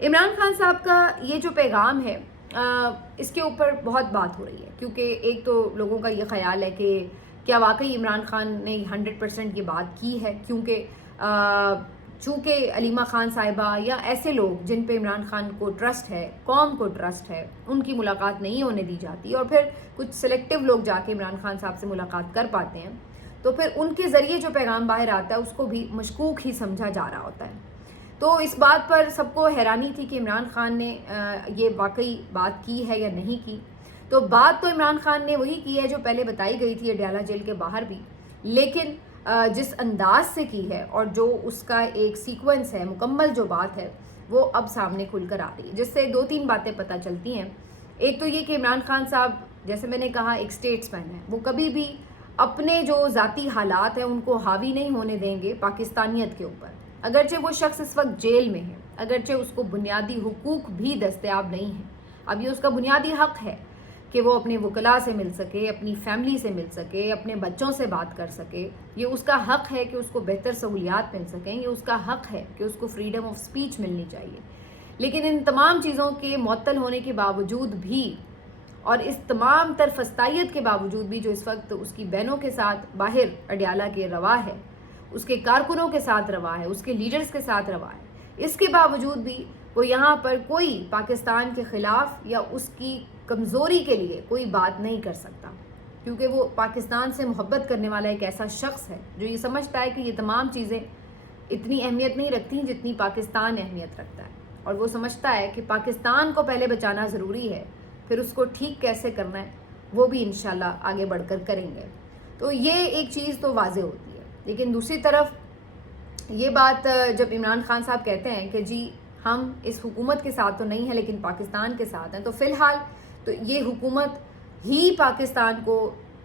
عمران خان صاحب کا یہ جو پیغام ہے اس کے اوپر بہت بات ہو رہی ہے، کیونکہ ایک تو لوگوں کا یہ خیال ہے کہ کیا واقعی عمران خان نے 100% یہ بات کی ہے، کیونکہ چونکہ علیمہ خان صاحبہ یا ایسے لوگ جن پہ عمران خان کو ٹرسٹ ہے، قوم کو ٹرسٹ ہے، ان کی ملاقات نہیں ہونے دی جاتی، اور پھر کچھ سلیکٹیو لوگ جا کے عمران خان صاحب سے ملاقات کر پاتے ہیں، تو پھر ان کے ذریعے جو پیغام باہر آتا ہے اس کو بھی مشکوک ہی سمجھا جا رہا ہوتا ہے۔ تو اس بات پر سب کو حیرانی تھی کہ عمران خان نے یہ واقعی بات کی ہے یا نہیں کی۔ تو بات تو عمران خان نے وہی کی ہے جو پہلے بتائی گئی تھی اڈیالہ جیل کے باہر بھی، لیکن جس انداز سے کی ہے اور جو اس کا ایک سیکوینس ہے، مکمل جو بات ہے، وہ اب سامنے کھل کر آ رہی ہے، جس سے دو تین باتیں پتہ چلتی ہیں۔ ایک تو یہ کہ عمران خان صاحب، جیسے میں نے کہا، ایک اسٹیٹس مین ہے، وہ کبھی بھی اپنے جو ذاتی حالات ہیں ان کو حاوی نہیں ہونے دیں گے پاکستانیت کے اوپر، اگرچہ وہ شخص اس وقت جیل میں ہے، اگرچہ اس کو بنیادی حقوق بھی دستیاب نہیں ہیں۔ اب یہ اس کا بنیادی حق ہے کہ وہ اپنے وکلاء سے مل سکے، اپنی فیملی سے مل سکے، اپنے بچوں سے بات کر سکے، یہ اس کا حق ہے کہ اس کو بہتر سہولیات مل سکیں، یہ اس کا حق ہے کہ اس کو فریڈم آف سپیچ ملنی چاہیے۔ لیکن ان تمام چیزوں کے معطل ہونے کے باوجود بھی، اور اس تمام تر فسطائیت کے باوجود بھی جو اس وقت اس کی بہنوں کے ساتھ باہر اڈیالہ کے روا ہے، اس کے کارکنوں کے ساتھ روا ہے، اس کے لیڈرز کے ساتھ روا ہے، اس کے باوجود بھی وہ یہاں پر کوئی پاکستان کے خلاف یا اس کی کمزوری کے لیے کوئی بات نہیں کر سکتا، کیونکہ وہ پاکستان سے محبت کرنے والا ایک ایسا شخص ہے جو یہ سمجھتا ہے کہ یہ تمام چیزیں اتنی اہمیت نہیں رکھتی جتنی پاکستان اہمیت رکھتا ہے، اور وہ سمجھتا ہے کہ پاکستان کو پہلے بچانا ضروری ہے، پھر اس کو ٹھیک کیسے کرنا ہے وہ بھی انشاءاللہ آگے بڑھ کر کریں گے۔ تو یہ ایک چیز تو واضح ہوتی ہے، لیکن دوسری طرف یہ بات جب عمران خان صاحب کہتے ہیں کہ جی ہم اس حکومت کے ساتھ تو نہیں ہیں لیکن پاکستان کے ساتھ ہیں، تو فی الحال تو یہ حکومت ہی پاکستان کو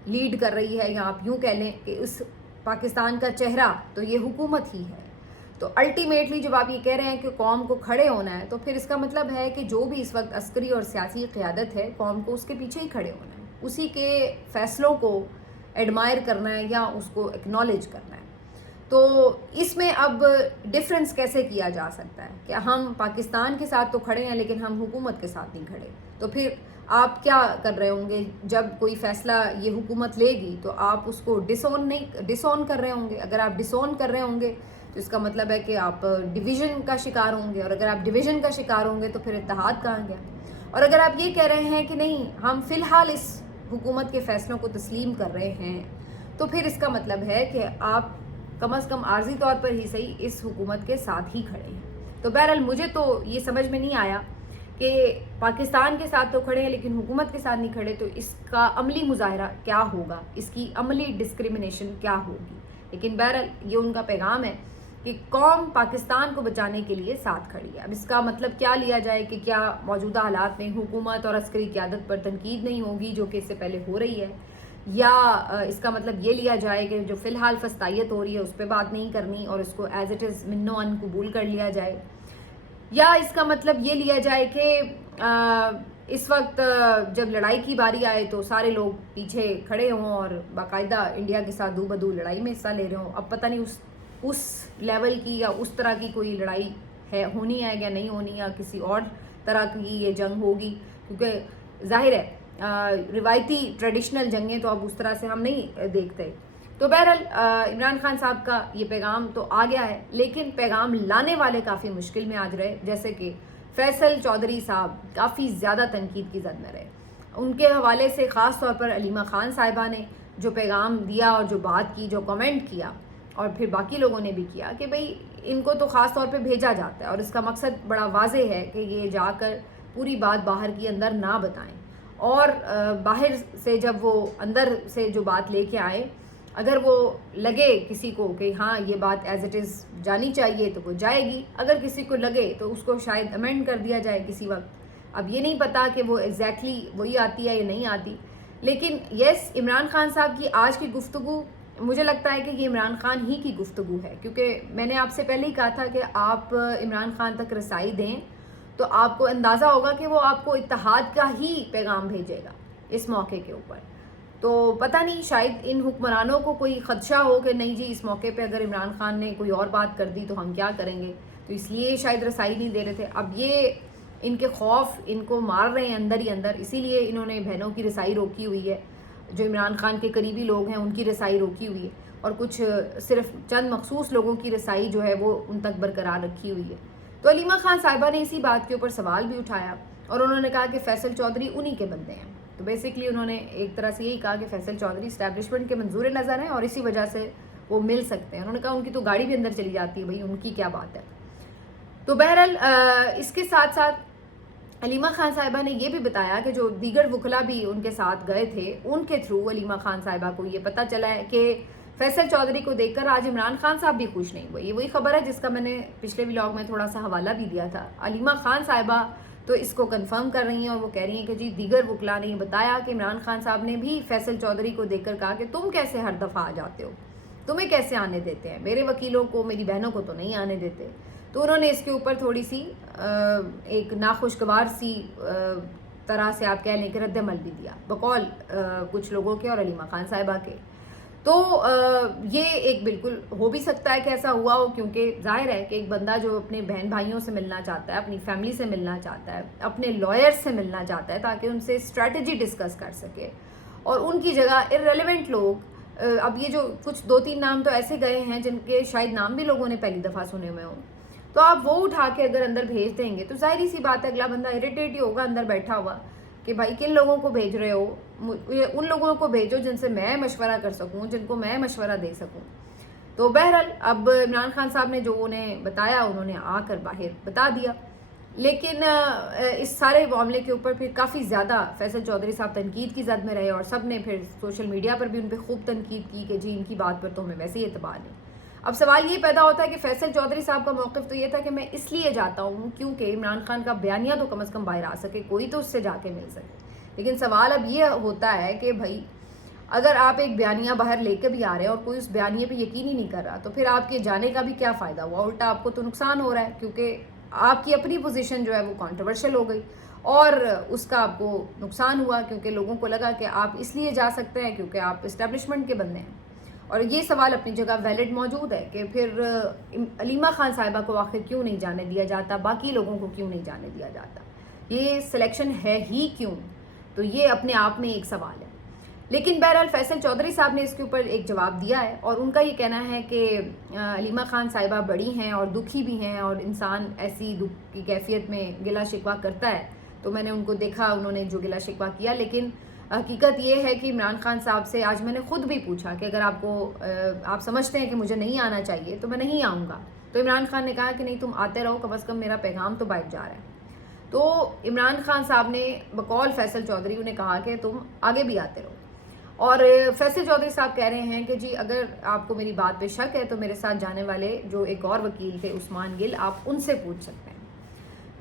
لیڈ کر رہی ہے، یا آپ یوں کہہ لیں کہ اس پاکستان کا چہرہ تو یہ حکومت ہی ہے۔ تو الٹیمیٹلی جب آپ یہ کہہ رہے ہیں کہ قوم کو کھڑے ہونا ہے، تو پھر اس کا مطلب ہے کہ جو بھی اس وقت عسکری اور سیاسی قیادت ہے، قوم کو اس کے پیچھے ہی کھڑے ہونا ہے، اسی کے فیصلوں کو ایڈمائر کرنا ہے یا اس کو اکنالج کرنا ہے۔ تو اس میں اب ڈفرنس کیسے کیا جا سکتا ہے کہ ہم پاکستان کے ساتھ تو کھڑے ہیں لیکن ہم حکومت کے ساتھ نہیں کھڑے؟ تو پھر آپ کیا کر رہے ہوں گے جب کوئی فیصلہ یہ حکومت لے گی تو آپ اس کو ڈسون کر رہے ہوں گے؟ اگر آپ ڈسون کر رہے ہوں گے تو اس کا مطلب ہے کہ آپ ڈویژن کا شکار ہوں گے، اور اگر آپ ڈویژن کا شکار ہوں گے تو پھر اتحاد کہاں گیا؟ اور اگر آپ یہ کہہ رہے ہیں کہ نہیں، ہم فی الحال اس حکومت کے فیصلوں کو تسلیم کر رہے ہیں، تو پھر اس کا مطلب ہے کہ آپ کم از کم عارضی طور پر ہی صحیح اس حکومت کے ساتھ ہی کھڑے ہیں۔ تو بہرحال مجھے تو یہ سمجھ میں نہیں آیا کہ پاکستان کے ساتھ تو کھڑے ہیں لیکن حکومت کے ساتھ نہیں کھڑے، تو اس کا عملی مظاہرہ کیا ہوگا، اس کی عملی ڈسکریمنیشن کیا ہوگی؟ لیکن بہرحال یہ ان کا پیغام ہے کہ قوم پاکستان کو بچانے کے لیے ساتھ کھڑی ہے۔ اب اس کا مطلب کیا لیا جائے کہ کیا موجودہ حالات میں حکومت اور عسکری قیادت پر تنقید نہیں ہوگی جو کہ اس سے پہلے ہو رہی ہے، یا اس کا مطلب یہ لیا جائے کہ جو فی الحال فسطائیت ہو رہی ہے اس پہ بات نہیں کرنی اور اس کو ایز اٹ از منو ان قبول کر لیا جائے، یا اس کا مطلب یہ لیا جائے کہ اس وقت جب لڑائی کی باری آئے تو سارے لوگ پیچھے کھڑے ہوں اور باقاعدہ انڈیا کے ساتھ دو بدو لڑائی میں حصہ لے رہے ہوں۔ اب پتہ نہیں اس لیول کی یا اس طرح کی کوئی لڑائی ہے، ہونی ہے یا نہیں ہونی، یا کسی اور طرح کی یہ جنگ ہوگی، کیونکہ ظاہر ہے روایتی ٹریڈیشنل جنگیں تو اب اس طرح سے ہم نہیں دیکھتے۔ تو بہرحال عمران خان صاحب کا یہ پیغام تو آ گیا ہے، لیکن پیغام لانے والے کافی مشکل میں آج رہے، جیسے کہ فیصل چودھری صاحب کافی زیادہ تنقید کی زد میں رہے۔ ان کے حوالے سے خاص طور پر علیمہ خان صاحبہ نے جو پیغام دیا اور جو بات کی، جو کمنٹ کیا، اور پھر باقی لوگوں نے بھی کیا کہ بھئی ان کو تو خاص طور پہ بھیجا جاتا ہے اور اس کا مقصد بڑا واضح ہے کہ یہ جا کر پوری بات باہر کی اندر نہ بتائیں، اور باہر سے جب وہ اندر سے جو بات لے کے آئے، اگر وہ لگے کسی کو کہ ہاں یہ بات ایز اٹ از جانی چاہیے تو وہ جائے گی، اگر کسی کو لگے تو اس کو شاید امینڈ کر دیا جائے کسی وقت۔ اب یہ نہیں پتا کہ وہ ایگزیکٹلی وہی آتی ہے یا نہیں آتی، لیکن یس، عمران خان صاحب کی آج کی گفتگو مجھے لگتا ہے کہ یہ عمران خان ہی کی گفتگو ہے، کیونکہ میں نے آپ سے پہلے ہی کہا تھا کہ آپ عمران خان تک رسائی دیں تو آپ کو اندازہ ہوگا کہ وہ آپ کو اتحاد کا ہی پیغام بھیجے گا اس موقع کے اوپر۔ تو پتہ نہیں، شاید ان حکمرانوں کو کوئی خدشہ ہو کہ نہیں جی اس موقع پہ اگر عمران خان نے کوئی اور بات کر دی تو ہم کیا کریں گے، تو اس لیے شاید رسائی نہیں دے رہے تھے. اب یہ ان کے خوف ان کو مار رہے ہیں اندر ہی اندر, اسی لیے انہوں نے بہنوں کی رسائی روکی ہوئی ہے, جو عمران خان کے قریبی لوگ ہیں ان کی رسائی روکی ہوئی ہے, اور کچھ صرف چند مخصوص لوگوں کی رسائی جو ہے وہ ان تک برقرار رکھی ہوئی ہے. تو علیمہ خان صاحبہ نے اسی بات کے اوپر سوال بھی اٹھایا, اور انہوں نے کہا کہ فیصل چودھری انہی کے بندے ہیں. تو بیسکلی انہوں نے ایک طرح سے یہی کہا کہ فیصل چودھری اسٹیبلشمنٹ کے منظور نظر ہیں اور اسی وجہ سے وہ مل سکتے ہیں. انہوں نے کہا ان کی تو گاڑی بھی اندر چلی جاتی ہے, بھائی ان کی کیا بات ہے. تو بہرحال اس کے ساتھ ساتھ علیمہ خان صاحبہ نے یہ بھی بتایا کہ جو دیگر وکلا بھی ان کے ساتھ گئے تھے, ان کے تھرو علیمہ خان صاحبہ کو یہ پتہ چلا ہے کہ فیصل چودھری کو دیکھ کر آج عمران خان صاحب بھی خوش نہیں ہوئے. یہ وہی خبر ہے جس کا میں نے پچھلے ولاگ میں تھوڑا سا حوالہ بھی دیا تھا. علیمہ خان صاحبہ تو اس کو کنفرم کر رہی ہیں, اور وہ کہہ رہی ہیں کہ جی دیگر وکلا نے بتایا کہ عمران خان صاحب نے بھی فیصل چودھری کو دیکھ کر کہا کہ تم کیسے ہر دفعہ آ جاتے ہو, تمہیں کیسے آنے دیتے ہیں, میرے وکیلوں کو میری بہنوں کو تو نہیں آنے دیتے. تو انہوں نے اس کے اوپر تھوڑی سی ایک ناخوشگوار سی طرح سے آپ کہہ لیں کہ رد عمل بھی دیا بقول کچھ لوگوں کے اور علیمہ خان صاحبہ کے. تو یہ ایک بالکل ہو بھی سکتا ہے کہ ایسا ہوا ہو, کیونکہ ظاہر ہے کہ ایک بندہ جو اپنے بہن بھائیوں سے ملنا چاہتا ہے, اپنی فیملی سے ملنا چاہتا ہے, اپنے لائر سے ملنا چاہتا ہے تاکہ ان سے اسٹریٹجی ڈسکس کر سکے, اور ان کی جگہ ارریلیونٹ لوگ, اب یہ جو کچھ 2-3 نام تو ایسے گئے ہیں جن کے شاید نام بھی لوگوں نے پہلی دفعہ سنے ہوئے ہوں, تو آپ وہ اٹھا کے اگر اندر بھیج دیں گے تو ظاہری سی بات ہے اگلا بندہ اریٹیٹ ہی ہوگا اندر بیٹھا ہوا کہ بھائی کن لوگوں کو بھیج رہے ہو, ان لوگوں کو بھیجو جن سے میں مشورہ کر سکوں, جن کو میں مشورہ دے سکوں. تو بہرحال اب عمران خان صاحب نے جو انہیں بتایا انہوں نے آ کر باہر بتا دیا. لیکن اس سارے معاملے کے اوپر پھر کافی زیادہ فیصل چودھری صاحب تنقید کی زد میں رہے, اور سب نے پھر سوشل میڈیا پر بھی ان پہ خوب تنقید کی کہ جی ان کی بات پر تو ہمیں ویسے ہی اعتبار نہیں. اب سوال یہ پیدا ہوتا ہے کہ فیصل چودھری صاحب کا موقف تو یہ تھا کہ میں اس لیے جاتا ہوں کیونکہ عمران خان کا بیانیہ تو کم از کم باہر آ سکے, کوئی تو اس سے جا کے مل سکے. لیکن سوال اب یہ ہوتا ہے کہ بھائی اگر آپ ایک بیانیہ باہر لے کے بھی آ رہے ہیں اور کوئی اس بیانیے پہ یقین ہی نہیں کر رہا, تو پھر آپ کے جانے کا بھی کیا فائدہ ہوا, الٹا آپ کو تو نقصان ہو رہا ہے, کیونکہ آپ کی اپنی پوزیشن جو ہے وہ کانٹروورشل ہو گئی اور اس کا آپ کو نقصان ہوا, کیونکہ لوگوں کو لگا کہ آپ اس لیے جا سکتے ہیں کیونکہ آپ اسٹیبلشمنٹ کے بندے ہیں. اور یہ سوال اپنی جگہ ویلڈ موجود ہے کہ پھر علیمہ خان صاحبہ کو آخر کیوں نہیں جانے دیا جاتا, باقی لوگوں کو کیوں نہیں جانے دیا جاتا, یہ سلیکشن ہے ہی کیوں؟ تو یہ اپنے آپ میں ایک سوال ہے. لیکن بہرحال فیصل چودھری صاحب نے اس کے اوپر ایک جواب دیا ہے, اور ان کا یہ کہنا ہے کہ علیمہ خان صاحبہ بڑی ہیں اور دکھی بھی ہیں, اور انسان ایسی دکھ کی کیفیت میں گلہ شکوہ کرتا ہے. تو میں نے ان کو دیکھا انہوں نے جو گلہ شکوہ کیا, لیکن حقیقت یہ ہے کہ عمران خان صاحب سے آج میں نے خود بھی پوچھا کہ اگر آپ سمجھتے ہیں کہ مجھے نہیں آنا چاہیے تو میں نہیں آؤں گا. تو عمران خان نے کہا کہ نہیں, تم آتے رہو, کم از کم میرا پیغام تو بائٹ جا رہا ہے. تو عمران خان صاحب نے بقول فیصل چودھری انہیں کہا کہ تم آگے بھی آتے رہو. اور فیصل چودھری صاحب کہہ رہے ہیں کہ جی اگر آپ کو میری بات پہ شک ہے تو میرے ساتھ جانے والے جو ایک اور وکیل تھے عثمان گل, آپ ان سے پوچھ سکتے ہیں.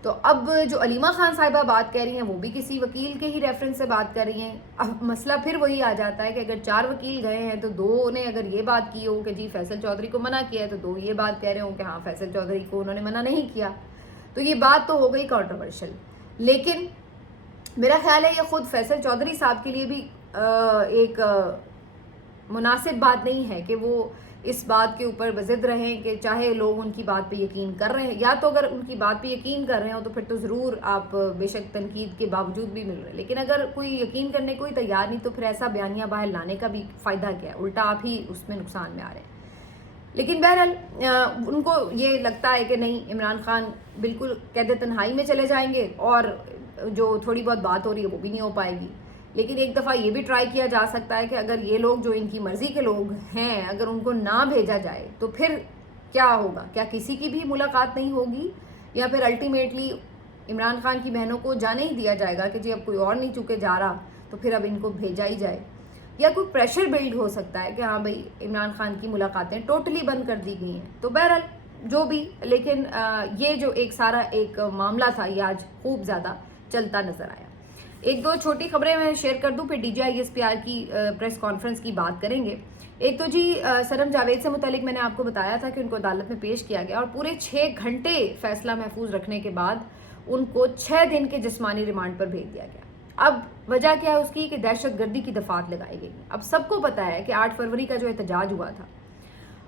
تو اب جو علیمہ خان صاحبہ بات کہہ رہی ہیں وہ بھی کسی وکیل کے ہی ریفرنس سے بات کر رہی ہیں. اب مسئلہ پھر وہی آ جاتا ہے کہ اگر 4 وکیل گئے ہیں تو 2 نے اگر یہ بات کی ہو کہ جی فیصل چودھری کو منع کیا ہے, تو 2 یہ بات کہہ رہے ہوں کہ ہاں فیصل چودھری کو انہوں نے منع نہیں کیا. تو یہ بات تو ہو گئی کانٹروورشل. لیکن میرا خیال ہے یہ خود فیصل چودھری صاحب کے لیے بھی ایک مناسب بات نہیں ہے کہ وہ اس بات کے اوپر بضد رہیں کہ چاہے لوگ ان کی بات پہ یقین کر رہے ہیں, یا تو اگر ان کی بات پہ یقین کر رہے ہوں تو پھر تو ضرور آپ بے شک تنقید کے باوجود بھی مل رہے ہیں. لیکن اگر کوئی یقین کرنے کوئی تیار نہیں تو پھر ایسا بیانیہ باہر لانے کا بھی فائدہ کیا ہے, الٹا آپ ہی اس میں نقصان میں آ رہے ہیں. لیکن بہرحال ان کو یہ لگتا ہے کہ نہیں, عمران خان بالکل قید تنہائی میں چلے جائیں گے اور جو تھوڑی بہت بات ہو رہی ہے وہ بھی نہیں ہو پائے گی. لیکن ایک دفعہ یہ بھی ٹرائی کیا جا سکتا ہے کہ اگر یہ لوگ جو ان کی مرضی کے لوگ ہیں اگر ان کو نہ بھیجا جائے تو پھر کیا ہوگا, کیا کسی کی بھی ملاقات نہیں ہوگی, یا پھر الٹیمیٹلی عمران خان کی بہنوں کو جانے ہی دیا جائے گا کہ جی اب کوئی اور نہیں چونکہ جا رہا تو پھر اب ان کو بھیجا ہی جائے, یا کوئی پریشر بلڈ ہو سکتا ہے کہ ہاں بھائی عمران خان کی ملاقاتیں ٹوٹلی بند کر دی گئی ہیں. تو بہرحال جو بھی, لیکن یہ جو ایک سارا ایک معاملہ تھا یہ آج خوب زیادہ چلتا نظر آیا. 1-2 چھوٹی خبریں میں شیئر کر دوں, پھر DGI-SPR کی پریس کانفرنس کی بات کریں گے. ایک تو جی سرم جاوید سے متعلق میں نے آپ کو بتایا تھا کہ ان کو عدالت میں پیش کیا گیا اور پورے 6 گھنٹے فیصلہ محفوظ رکھنے کے بعد ان کو 6 دن کے جسمانی ریمانڈ پر بھیج دیا گیا. اب وجہ کیا ہے اس کی کہ دہشت گردی کی دفعات لگائی گئی. اب سب کو پتا ہے کہ 8 فروری کا جو احتجاج ہوا تھا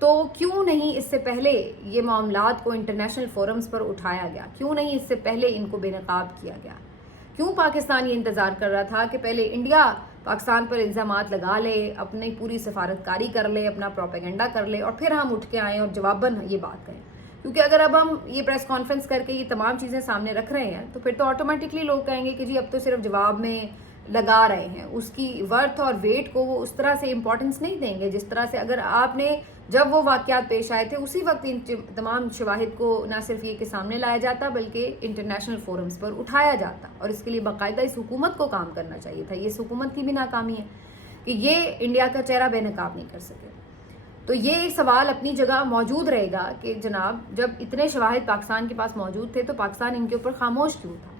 تو کیوں نہیں اس سے پہلے یہ معاملات کو انٹرنیشنل فورمز پر اٹھایا گیا؟ کیوں نہیں اس سے پہلے ان کو بے نقاب کیا گیا؟ کیوں پاکستان یہ انتظار کر رہا تھا کہ پہلے انڈیا پاکستان پر الزامات لگا لے، اپنی پوری سفارتکاری کر لے، اپنا پروپیگنڈا کر لے، اور پھر ہم اٹھ کے آئیں اور جواباً یہ بات کریں؟ کیونکہ اگر اب ہم یہ پریس کانفرنس کر کے یہ تمام چیزیں سامنے رکھ رہے ہیں تو پھر تو آٹومیٹکلی لوگ کہیں گے کہ جی اب تو صرف جواب میں لگا رہے ہیں، اس کی ورتھ اور ویٹ کو وہ اس طرح سے امپورٹنس نہیں دیں گے جس طرح سے اگر آپ نے جب وہ واقعات پیش آئے تھے اسی وقت ان تمام شواہد کو نہ صرف یہ کہ سامنے لایا جاتا بلکہ انٹرنیشنل فورمز پر اٹھایا جاتا، اور اس کے لیے باقاعدہ اس حکومت کو کام کرنا چاہیے تھا۔ یہ اس حکومت کی بھی ناکامی ہے کہ یہ انڈیا کا چہرہ بے نقاب نہیں کر سکے۔ تو یہ سوال اپنی جگہ موجود رہے گا کہ جناب جب اتنے شواہد پاکستان کے پاس موجود تھے تو پاکستان ان کے اوپر خاموش کیوں تھا؟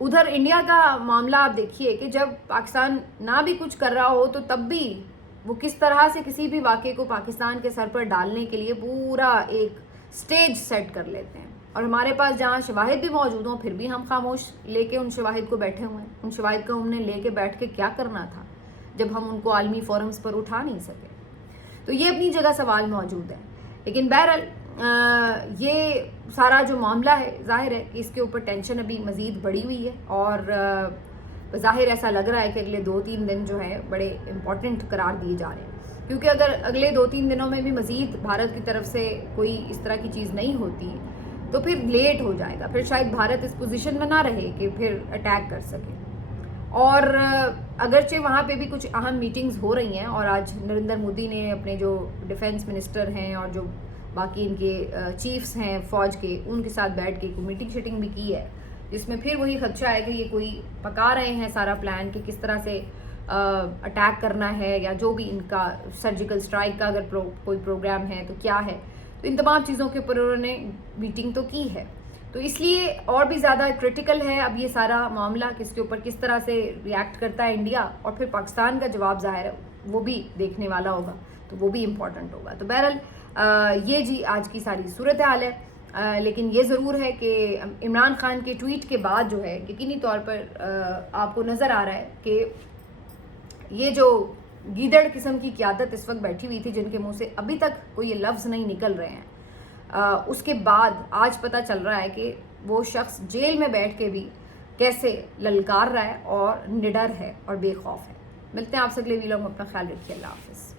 ادھر انڈیا کا معاملہ آپ دیکھیے کہ جب پاکستان نہ بھی کچھ کر رہا ہو تو تب بھی وہ کس طرح سے کسی بھی واقعے کو پاکستان کے سر پر ڈالنے کے لیے پورا ایک سٹیج سیٹ کر لیتے ہیں، اور ہمارے پاس جہاں شواہد بھی موجود ہوں پھر بھی ہم خاموش لے کے ان شواہد کو بیٹھے ہوئے ہیں۔ ان شواہد کو ہم نے لے کے بیٹھ کے کیا کرنا تھا جب ہم ان کو عالمی فورمز پر اٹھا نہیں سکے؟ تو یہ اپنی جگہ سوال موجود ہے، لیکن بہرحال یہ سارا جو معاملہ ہے ظاہر ہے کہ اس کے اوپر ٹینشن ابھی مزید بڑھی ہوئی ہے، اور ظاہر ایسا لگ رہا ہے کہ اگلے 2-3 دن جو ہے بڑے امپورٹنٹ قرار دیے جا رہے ہیں، کیونکہ اگر اگلے 2-3 دنوں میں بھی مزید بھارت کی طرف سے کوئی اس طرح کی چیز نہیں ہوتی تو پھر لیٹ ہو جائے گا، پھر شاید بھارت اس پوزیشن میں نہ رہے کہ پھر اٹیک کر سکے۔ اور اگرچہ وہاں پہ بھی کچھ اہم میٹنگز ہو رہی ہیں، اور آج نریندر مودی نے اپنے جو ڈیفنس منسٹر ہیں اور جو باقی ان کے چیفز ہیں فوج کے ان کے ساتھ بیٹھ کے کوئی میٹنگ شیٹنگ بھی کی ہے، جس میں پھر وہی خدشہ ہے کہ یہ کوئی پکا رہے ہیں سارا پلان کہ کس طرح سے اٹیک کرنا ہے، یا جو بھی ان کا سرجیکل اسٹرائک کا اگر کوئی پروگرام ہے تو کیا ہے۔ تو ان تمام چیزوں کے اوپر انہوں نے میٹنگ تو کی ہے، تو اس لیے اور بھی زیادہ کرٹیکل ہے اب یہ سارا معاملہ کہ اس کے اوپر کس طرح سے ریئیکٹ کرتا ہے انڈیا، اور پھر پاکستان کا جواب ظاہر ہے وہ بھی دیکھنے والا ہوگا، تو وہ بھی امپورٹنٹ ہوگا۔ تو بہرحال یہ جی آج کی ساری صورتحال ہے، لیکن یہ ضرور ہے کہ عمران خان کے ٹویٹ کے بعد جو ہے یقینی طور پر آپ کو نظر آ رہا ہے کہ یہ جو گیدڑ قسم کی قیادت اس وقت بیٹھی ہوئی تھی جن کے منہ سے ابھی تک کوئی یہ لفظ نہیں نکل رہے ہیں، اس کے بعد آج پتہ چل رہا ہے کہ وہ شخص جیل میں بیٹھ کے بھی کیسے للکار رہا ہے اور نڈر ہے اور بے خوف ہے۔ ملتے ہیں آپ سے اگلے ویڈیو میں، اپنا خیال رکھیے، اللہ حافظ۔